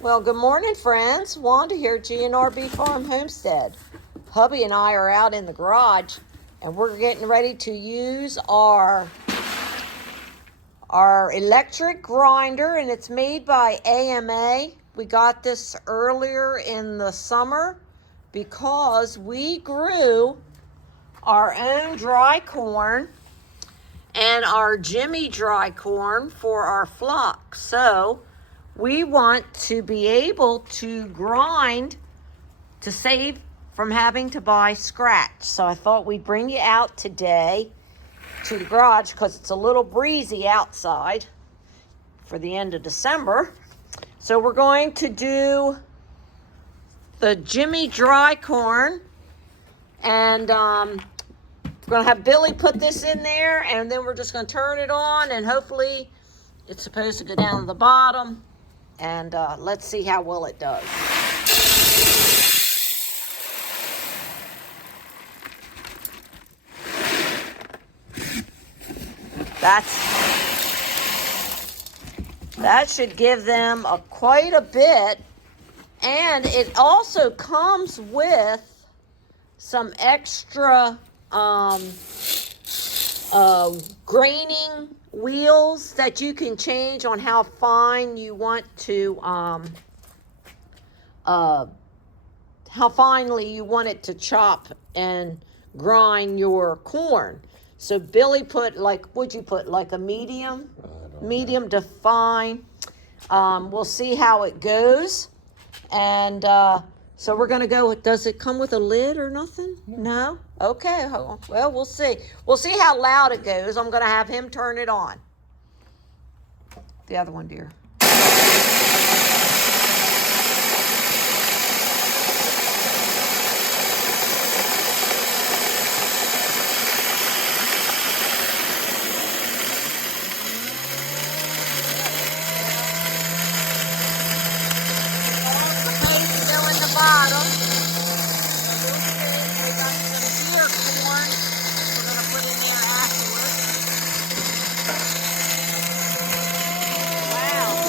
Well, good morning, friends. Wanda here at GNRB Farm Homestead. Hubby and I are out in the garage, and we're getting ready to use our electric grinder, and it's made by AMA. We got this earlier in the summer because we grew our own dry corn and our Jimmy dry corn for our flock. So we want to be able to grind to save from having to buy scratch. So I thought we'd bring you out today to the garage because it's a little breezy outside for the end of December. So we're going to do the Jimmy dry corn, and we're going to have Billy put this in there, and then we're just going to turn it on, and hopefully it's supposed to go down to the bottom. And let's see how well it does. That should give them quite a bit. And it also comes with some extra graining wheels that you can change on how fine you want to how finely you want it to chop and grind your corn. So Billy put, like, what'd you put, like a medium to fine. We'll see how it goes. And so we're going to go. Does it come with a lid or nothing? No? Okay. Well, we'll see. We'll see how loud it goes. I'm going to have him turn it on. The other one, dear. Bottom. We got some deer corn we're going to put in there afterwards. Wow.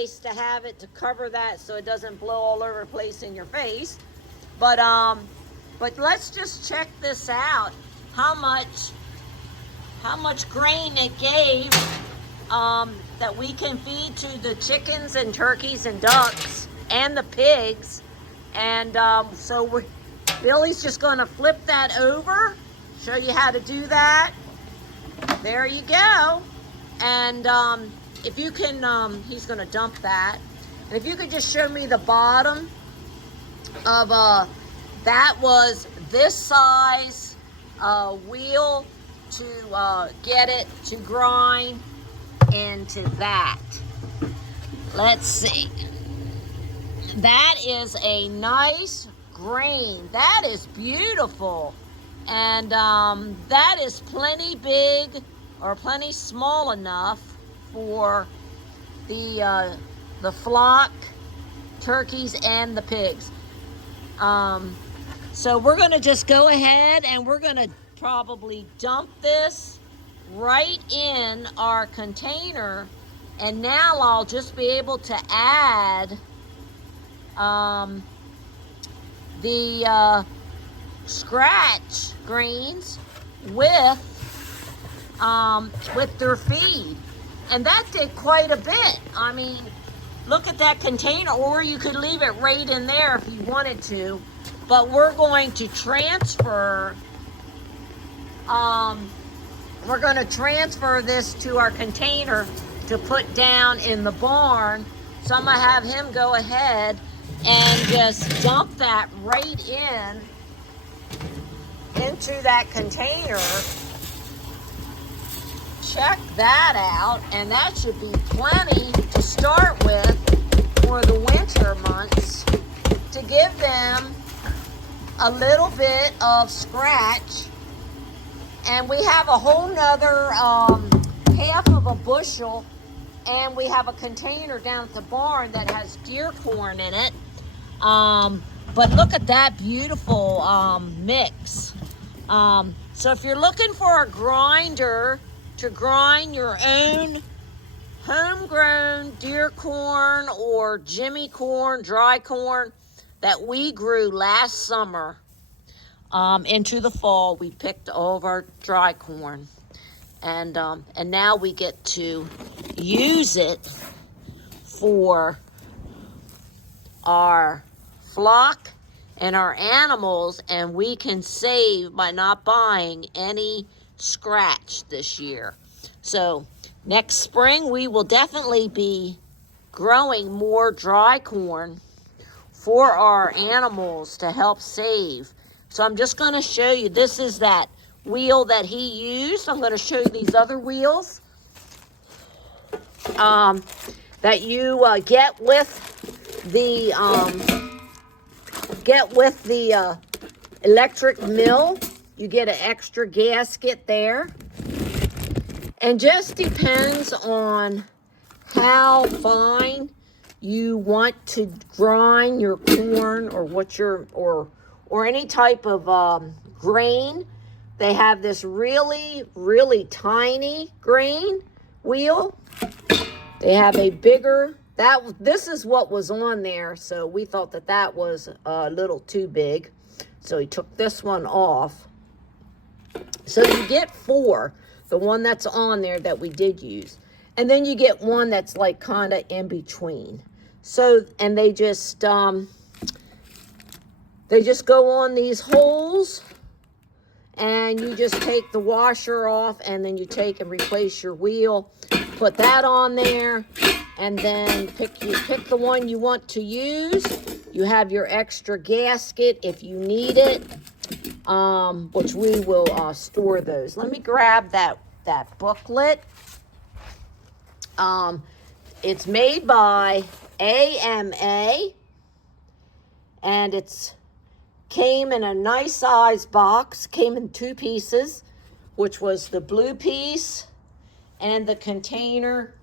nice to have it to cover that so it doesn't blow all over the place in your face. But let's just check this out. How much grain it gave that we can feed to the chickens and turkeys and ducks and the pigs. And so Billy's just going to flip that over, show you how to do that. There you go. And if you can, he's going to dump that. And if you could just show me the bottom of that was this size wheel to get it to grind into that. Let's see. That is a nice grain. That is beautiful. And that is plenty big or plenty small enough for the flock, turkeys, and the pigs. So we're going to just go ahead and we're going to probably dump this right in our container. And now I'll just be able to add the scratch grains with their feed. And that did quite a bit. I mean, look at that container, or you could leave it right in there if you wanted to. But we're going to transfer this to our container to put down in the barn. So I'm gonna have him go ahead and just dump that right into that container. Check that out, and that should be plenty to start with for the winter months to give them a little bit of scratch. And we have a whole nother half of a bushel, and we have a container down at the barn that has deer corn in it. But look at that beautiful mix. So if you're looking for a grinder to grind your own homegrown deer corn or Jimmy corn, dry corn that we grew last summer into the fall, we picked all of our dry corn. And now we get to use it for our flock and our animals, and we can save by not buying any scratch this year. So next spring we will definitely be growing more dry corn for our animals to help save. So I'm just going to show you, this is that wheel that he used. I'm going to show you these other wheels that you get with the electric mill. You get an extra gasket there. And just depends on how fine you want to grind your corn or what your or any type of grain. They have this really, really tiny grain wheel. They have a bigger, this is what was on there, so we thought that was a little too big. So he took this one off. So you get 4, the one that's on there that we did use. And then you get one that's like kind of in between. So, and they just go on these holes, and you just take the washer off, and then you take and replace your wheel, put that on there, and then pick the one you want to use. You have your extra gasket if you need it, which we will store those. Let me grab that booklet. It's made by AMA, and it's came in a nice size box, came in 2 pieces, which was the blue piece and the container.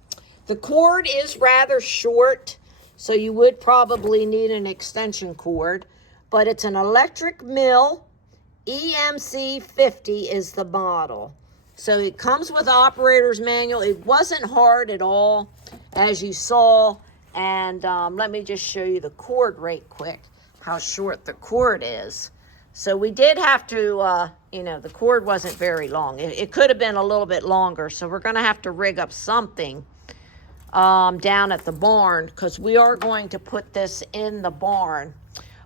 The cord is rather short, so you would probably need an extension cord, but it's an electric mill. EMC 50 is the model. So it comes with operator's manual. It wasn't hard at all, as you saw, And let me just show you the cord right quick, how short the cord is. So we did have to, you know, the cord wasn't very long. It could have been a little bit longer. So we're going to have to rig up something down at the barn, because we are going to put this in the barn.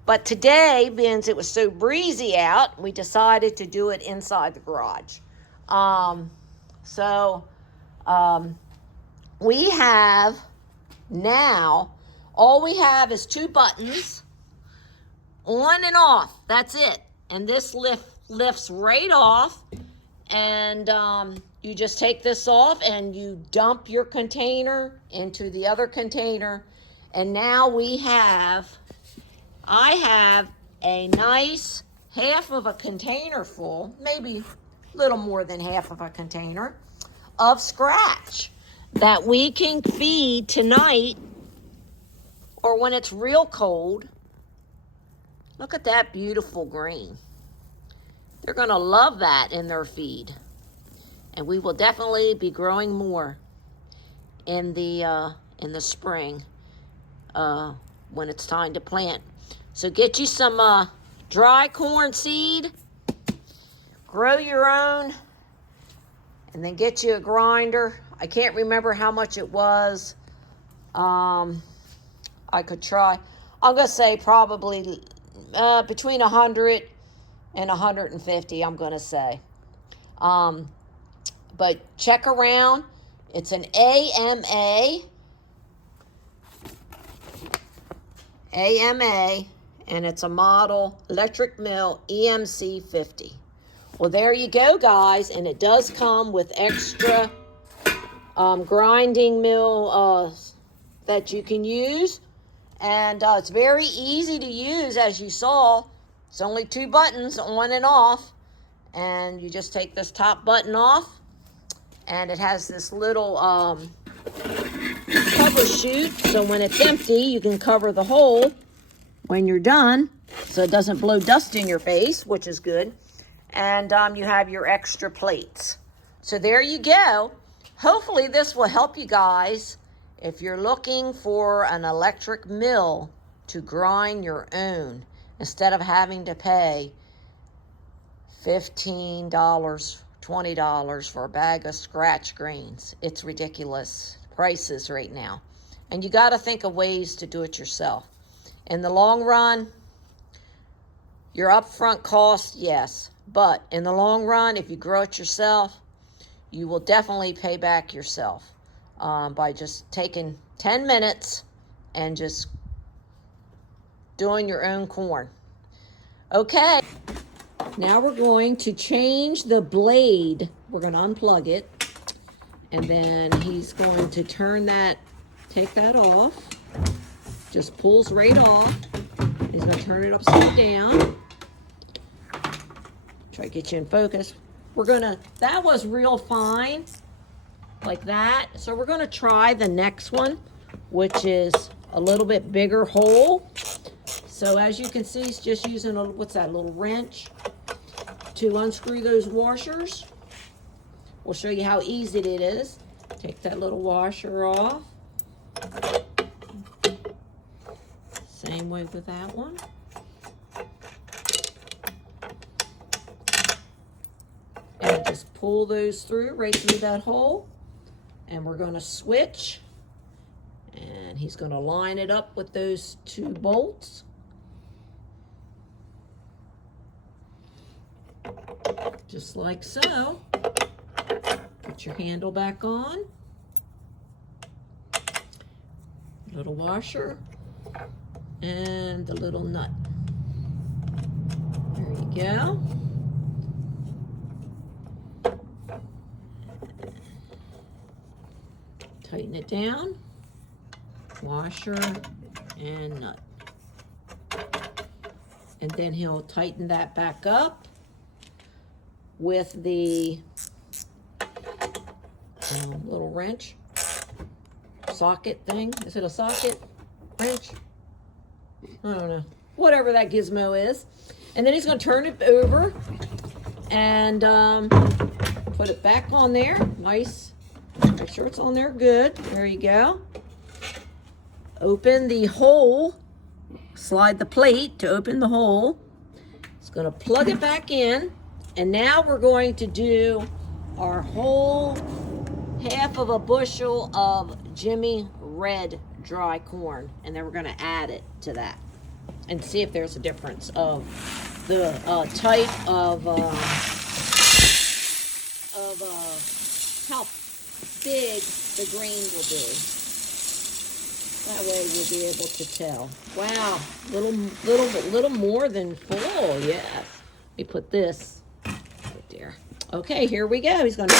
But today, since it was so breezy out, we decided to do it inside the garage. We have now, all we have is 2 buttons, on and off. That's it. And this lifts right off. And you just take this off and you dump your container into the other container. And now I have a nice half of a container full, maybe a little more than half of a container of scratch that we can feed tonight or when it's real cold. Look at that beautiful green. They're going to love that in their feed. And we will definitely be growing more in the spring when it's time to plant. So get you some dry corn seed, grow your own, and then get you a grinder. I can't remember how much it was. I could try. I'm going to say probably between 100 and 150, I'm going to say. But check around. It's an AMA, and it's a model electric mill EMC 50. Well, there you go, guys, and it does come with extra grinding mill that you can use, and it's very easy to use, as you saw. It's only 2 buttons, on and off, and you just take this top button off, and it has this little cover chute, so when it's empty, you can cover the hole when you're done, so it doesn't blow dust in your face, which is good. And you have your extra plates. So there you go. Hopefully this will help you guys if you're looking for an electric mill to grind your own, instead of having to pay $15, $20 for a bag of scratch greens. It's ridiculous prices right now. And you got to think of ways to do it yourself. In the long run, your upfront cost, yes. But in the long run, if you grow it yourself, you will definitely pay back yourself by just taking 10 minutes and just doing your own corn. Okay, now we're going to change the blade. We're going to unplug it, and then he's going to turn that, take that off. Just pulls right off. He's going to turn it upside down. Try to get you in focus. We're gonna, that was real fine, like that. So we're gonna try the next one, which is a little bit bigger hole. So as you can see, it's just using a, what's that, little wrench to unscrew those washers. We'll show you how easy it is. Take that little washer off. Same way with that one. And just pull those through, right through that hole. And we're going to switch. And he's going to line it up with those 2 bolts. Just like so. Put your handle back on. Little washer. And the little nut. There you go. Tighten it down, washer and nut. And then he'll tighten that back up with the little wrench, socket thing. Is it a socket wrench? I don't know. Whatever that gizmo is. And then he's going to turn it over and put it back on there. Nice. Make sure it's on there good. There you go. open the hole, slide the plate to open the hole. It's going to plug it back in, and now we're going to do our whole half of a bushel of Jimmy Red dry corn, and then we're going to add it to that and see if there's a difference of the type of how big the grain will be. That way you'll be able to tell. Wow, little more than full. Yes. Let me put this right there. Okay, here we go. He's going to.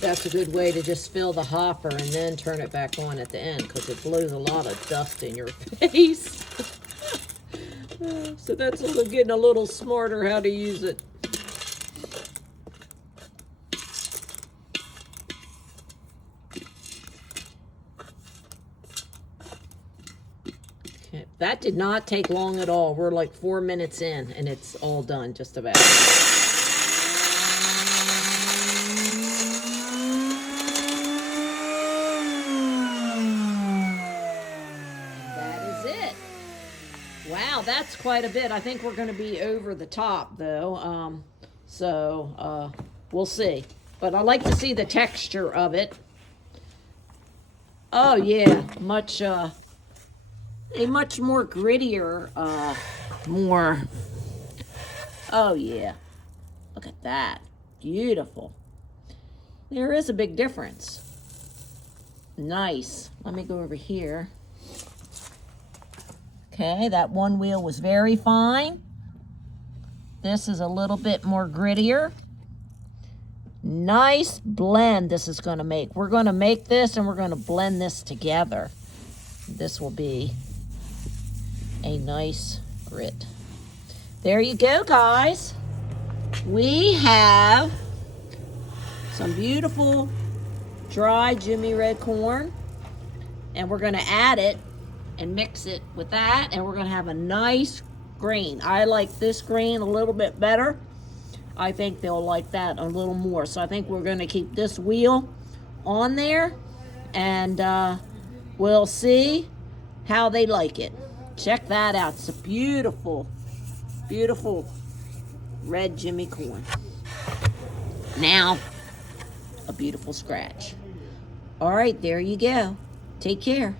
That's a good way to just fill the hopper and then turn it back on at the end, because it blows a lot of dust in your face. So that's getting a little smarter how to use it. Okay, that did not take long at all. We're like 4 minutes in and it's all done just about. Wow, that's quite a bit. I think we're going to be over the top, though. We'll see. But I like to see the texture of it. Oh, yeah. A much more grittier, more... Oh, yeah. Look at that. Beautiful. There is a big difference. Nice. Let me go over here. Okay, that one wheel was very fine. This is a little bit more grittier. Nice blend this is going to make. We're going to make this and we're going to blend this together. This will be a nice grit. There you go, guys. We have some beautiful dry Jimmy Red corn, and we're going to add it and mix it with that, and we're going to have a nice grain. I like this grain a little bit better. I think they'll like that a little more. So I think we're going to keep this wheel on there, and we'll see how they like it. Check that out. It's a beautiful, beautiful red Jimmy corn. Now, a beautiful scratch. All right, there you go. Take care.